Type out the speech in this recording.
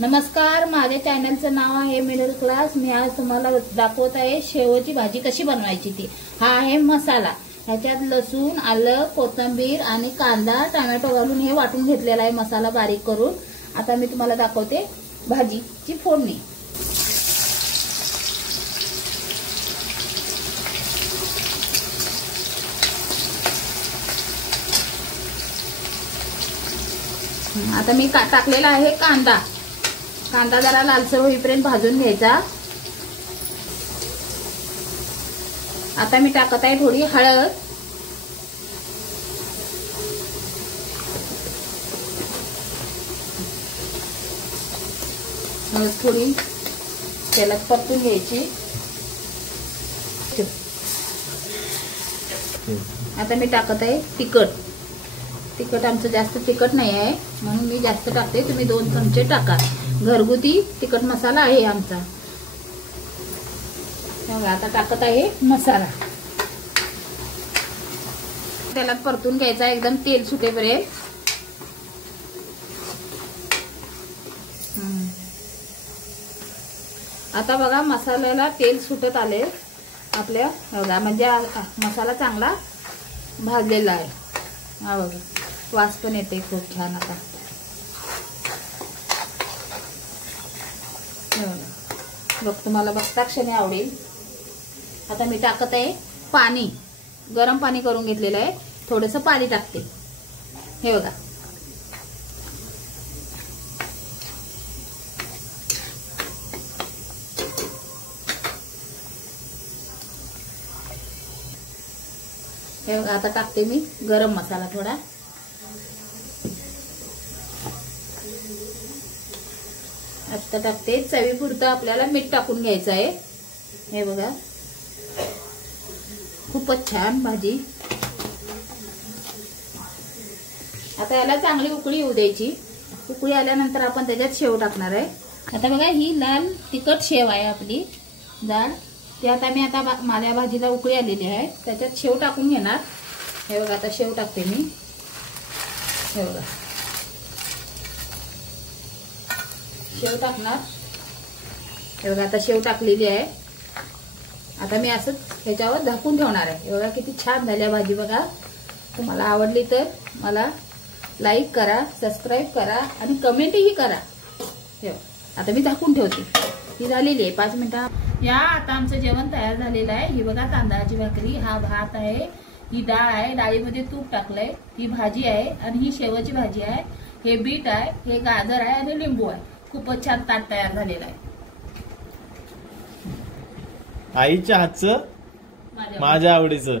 नमस्कार, माझ्या चॅनलचं नाव आहे मिडल क्लास। मी आज तुम्हाला दाखवत आहे शेवची भाजी कशी बनवायची ती। हा आहे मसाला। ह्याच्यात लसूण, आलं, कोथिंबीर आणि कांदा, टोमॅटो घालून हे वाटून घेतलेला आहे मसाला बारीक करून। आता मी तुम्हाला दाखवते भाजीची फोडणी। आता मी टाकलेला आहे कांदा। कांदा जरा लालसर होईपर्यंत भाजून घ्यायचा। आता मी टाकत आहे थोडी हळद, थोडी तेलात परतून घ्यायची। आता मी टाकत आहे तिखट। तिखट आमचं जास्त तिखट नाही आहे म्हणून मी जास्त टाकते, तुम्ही 2 चमचे टाका। घरगुती तिखट मसाला आहे आमचा। आता टाकत आहे मसाला। तेलात परतून घ्यायचा एकदम तेल सुटेपर्यंत। आता बघा मसाल्याला तेल सुटत आले आपल्या, बघा म्हणजे मसाला चांगला भाजलेला आहे। हा बघा वास पण येते खूप छान। आता बघ, तुम्हाला बघता क्षणी आवडेल। आता मी टाकत आहे पाणी, गरम पाणी करून घेतलेलं आहे। थोडंसं पाणी टाकते, हे बघा। हे बघा आता टाकते मी गरम मसाला थोडा। आता टाकते चवीपुरतं आपल्याला मीठ टाकून घ्यायचं आहे। हे बघा खूपच छान भाजी। आता याला चांगली उकळी येऊ द्यायची। उकळी आल्यानंतर आपण त्याच्यात शेव टाकणार आहे। आता बघा ही लाल तिखट शेव आहे आपली जाड, त्यात आम्ही आता माझ्या भाजीला उकळी आलेली आहे, त्याच्यात शेव टाकून घेणार। हे बघा आता शेव टाकते मी। हे बघा शेव टाकणार। हे बघा आता शेव टाकलेली आहे। आता मी असंच ह्याच्यावर झाकून ठेवणार आहे। हे बघा किती छान झाली भाजी बघा। तुम्हाला आवडली तर मला लाईक करा, सबस्क्राईब करा आणि कमेंटही करा। हे आता मी झाकून ठेवते, ही झालेली आहे 5 मिनिटं। या आता आमचं जेवण तयार झालेलं आहे। ही बघा तांदळाची भाकरी, हा भात आहे, ही डाळ आहे, डाळीमध्ये तूप टाकलंय, ही भाजी आहे आणि ही शेवची भाजी आहे, हे बीट आहे, हे गाजर आहे आणि लिंबू आहे। खूपच छान ताट तयार झालेलं आहे। आईच्या हातचं माझ्या आवडीचं।